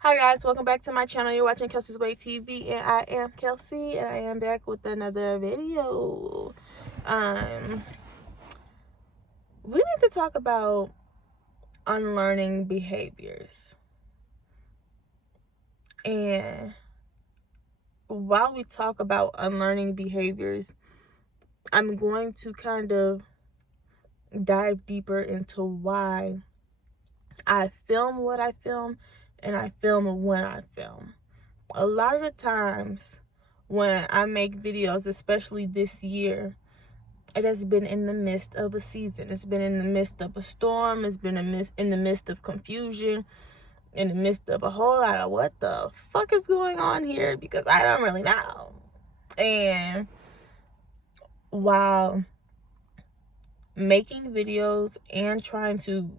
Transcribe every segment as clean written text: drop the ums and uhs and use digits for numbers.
Hi guys, welcome back to my channel. You're watching Kel-Sei's Way TV, and I am Kel-Sei, and I am back with another video. We need to talk about unlearning behaviors. And while we talk about unlearning behaviors, I'm going to kind of dive deeper into why I film what I film and I film when I film. A lot of the times when I make videos, especially this year, it has been in the midst of a season. It's been in the midst of a storm. It's been in the midst of confusion, in the midst of a whole lot of what the fuck is going on here, because I don't really know. And while making videos and trying to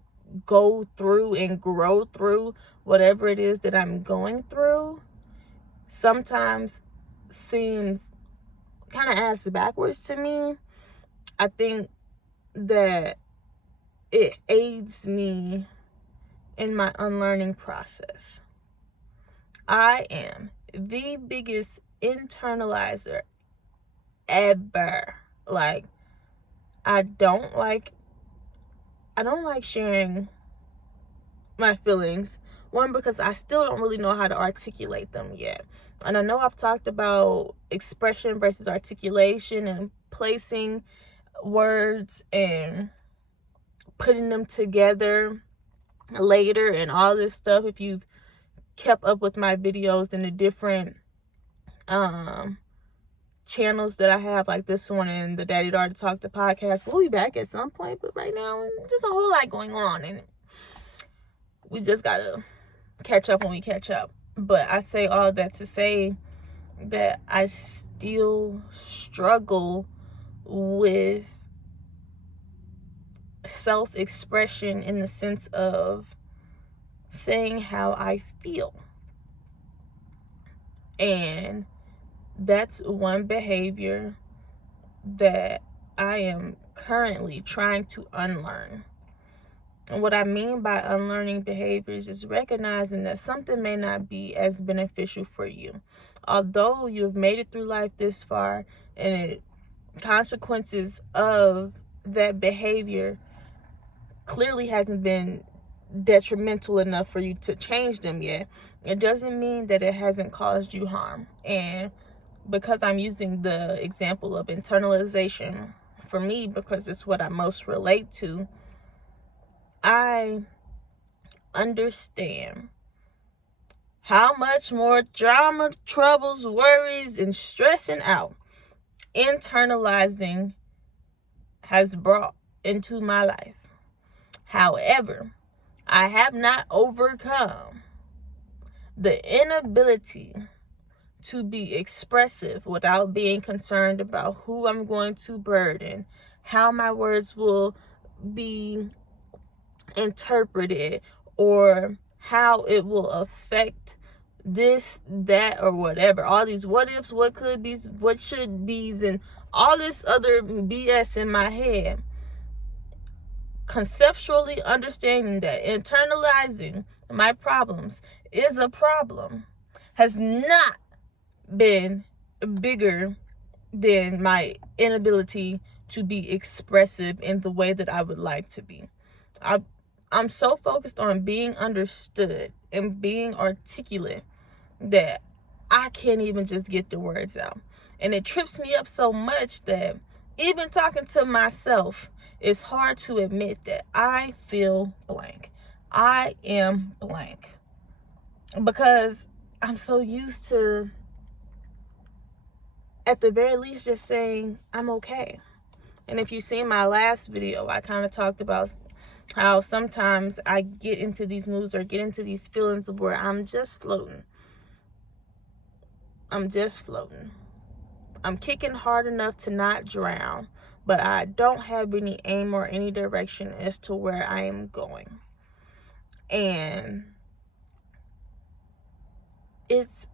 go through and grow through whatever it is that I'm going through, sometimes seems kind of ass backwards to me. I think that it aids me in my unlearning process. I am the biggest internalizer ever. Like, I don't like sharing my feelings. One, because I still don't really know how to articulate them yet. And I know I've talked about expression versus articulation and placing words and putting them together later and all this stuff. If you've kept up with my videos and the different channels that I have, like this one and the Daddy Daughter Talk, the podcast, we'll be back at some point, but right now just a whole lot going on and we just gotta catch up when we catch up. But I say all that to say that I still struggle with self-expression in the sense of saying how I feel. And that's one behavior that I am currently trying to unlearn. And what I mean by unlearning behaviors is recognizing that something may not be as beneficial for you. Although you've made it through life this far, and consequences of that behavior clearly hasn't been detrimental enough for you to change them yet, it doesn't mean that it hasn't caused you harm. And because I'm using the example of internalization for me, because it's what I most relate to, I understand how much more drama, troubles, worries, and stressing out internalizing has brought into my life. However, I have not overcome the inability to be expressive without being concerned about who I'm going to burden, how my words will be interpreted, or how it will affect this, that, or whatever. All these what ifs, what could be, what should be's, and all this other BS in my head. Conceptually understanding that internalizing my problems is a problem has not been bigger than my inability to be expressive in the way that I would like to be. I'm so focused on being understood and being articulate that I can't even just get the words out. And it trips me up so much that even talking to myself, it's hard to admit that I feel blank. I am blank. Because I'm so used to, at the very least, just saying I'm okay. And if you've seen my last video, I kind of talked about how sometimes I get into these moods or get into these feelings of where I'm just floating. I'm just floating. I'm kicking hard enough to not drown, but I don't have any aim or any direction as to where I am going. And it's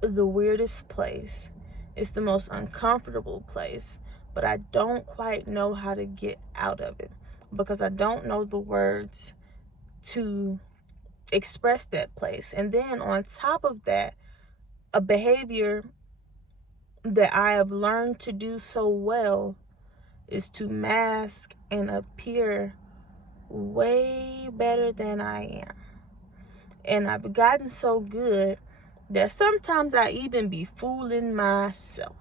the weirdest place. It's the most uncomfortable place, but I don't quite know how to get out of it because I don't know the words to express that place. And then on top of that, a behavior that I have learned to do so well is to mask and appear way better than I am. And I've gotten so good that sometimes I even be fooling myself.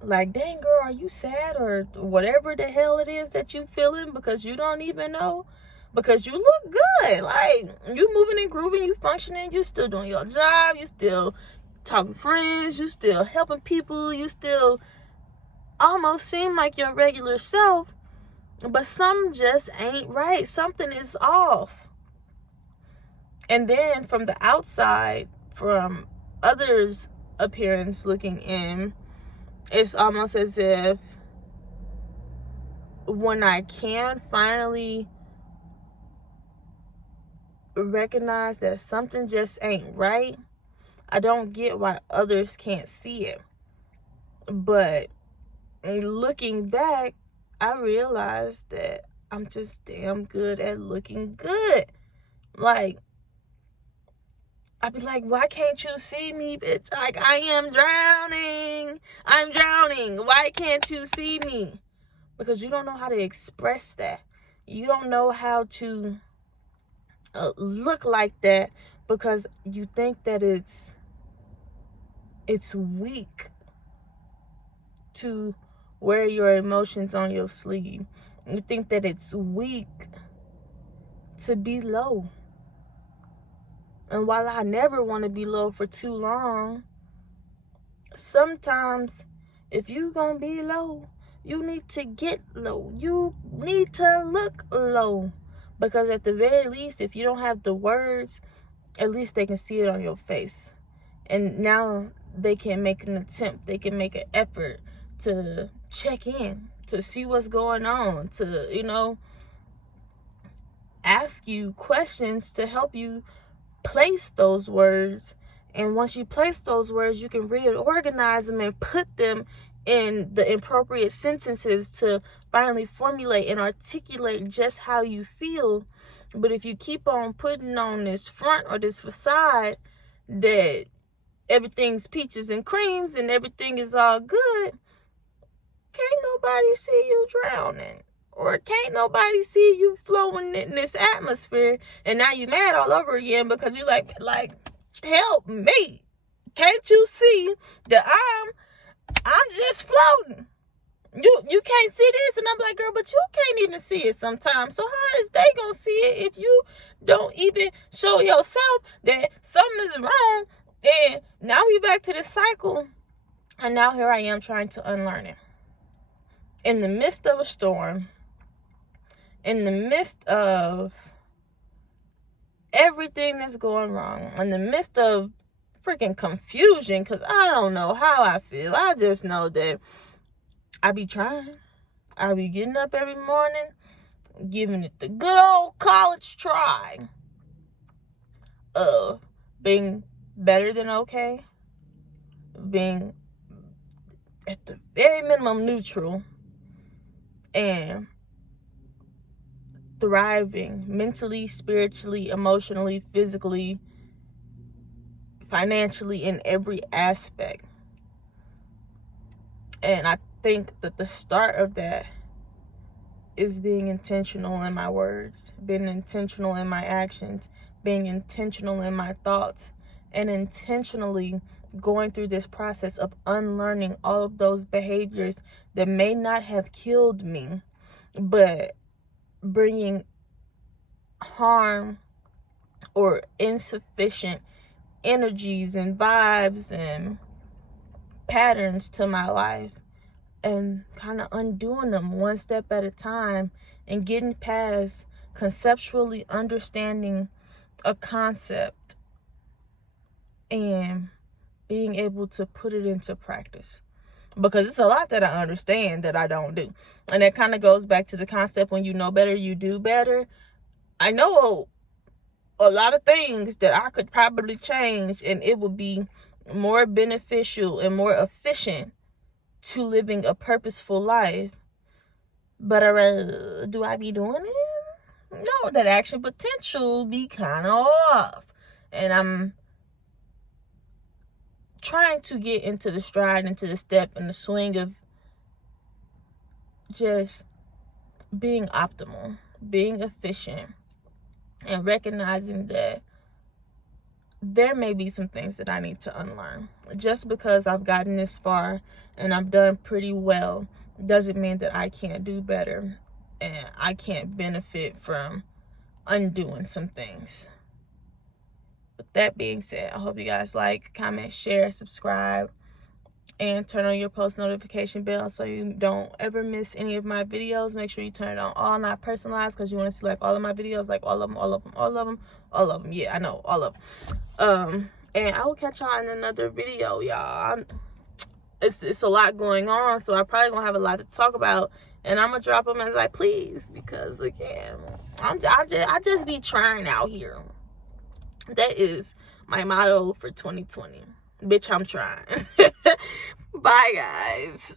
Like, dang girl, are you sad or whatever the hell it is that you feeling, because you don't even know? Because you look good. Like, you moving and grooving, you functioning, you still doing your job, you still talking to friends, you still helping people, you still almost seem like your regular self. But something just ain't right. Something is off. And then from the outside, from others' appearance looking in, it's almost as if when I can finally recognize that something just ain't right, I don't get why others can't see it. But looking back, I realized that I'm just damn good at looking good. Like, I'd be like, why can't you see me, bitch? Like, I am drowning. I'm drowning. Why can't you see me? Because you don't know how to express that. You don't know how to look like that, because you think that it's weak to wear your emotions on your sleeve. You think that it's weak to be low. And while I never want to be low for too long, sometimes if you gonna be low, you need to get low. You need to look low. Because at the very least, if you don't have the words, at least they can see it on your face. And now they can make an attempt. They can make an effort to check in, to see what's going on, to, ask you questions to help you place those words. And once you place those words, you can reorganize them and put them in the appropriate sentences to finally formulate and articulate just how you feel. But if you keep on putting on this front or this facade that everything's peaches and creams and everything is all good, can't nobody see you drowning. Or can't nobody see you flowing in this atmosphere, and now you mad all over again because you like, help me. Can't you see that I'm just floating? You can't see this, and I'm like, girl, but you can't even see it sometimes. So how is they gonna see it if you don't even show yourself that something is wrong? And now we back to this cycle, and now here I am trying to unlearn it. In the midst of a storm, in the midst of everything that's going wrong, in the midst of freaking confusion, because I don't know how I feel. I just know that I be trying. I be getting up every morning, giving it the good old college try of being better than okay, being at the very minimum neutral, and thriving mentally, spiritually, emotionally, physically, financially, in every aspect. And I think that the start of that is being intentional in my words, being intentional in my actions, being intentional in my thoughts, and intentionally going through this process of unlearning all of those behaviors that may not have killed me, but bringing harm or insufficient energies and vibes and patterns to my life, and kind of undoing them one step at a time, and getting past conceptually understanding a concept and being able to put it into practice. Because it's a lot that I understand that I don't do. And that kind of goes back to the concept, when you know better, you do better. I know a lot of things that I could probably change, and it would be more beneficial and more efficient to living a purposeful life. But do I be doing it? no, that action potential be kind of off. And I'm trying to get into the stride, into the step, and the swing of just being optimal, being efficient, and recognizing that there may be some things that I need to unlearn. Just because I've gotten this far and I've done pretty well doesn't mean that I can't do better and I can't benefit from undoing some things. With that being said, I hope you guys like, comment, share, subscribe, and turn on your post notification bell so you don't ever miss any of my videos. Make sure you turn it on all, not personalized, because you want to see like all of my videos, like all of them. Yeah, I know, all of them. And I will catch y'all in another video, y'all. It's a lot going on, so I probably gonna have a lot to talk about, and I'm gonna drop them as I please, because again, I just be trying out here. That is my motto for 2020. Bitch, I'm trying. Bye, guys.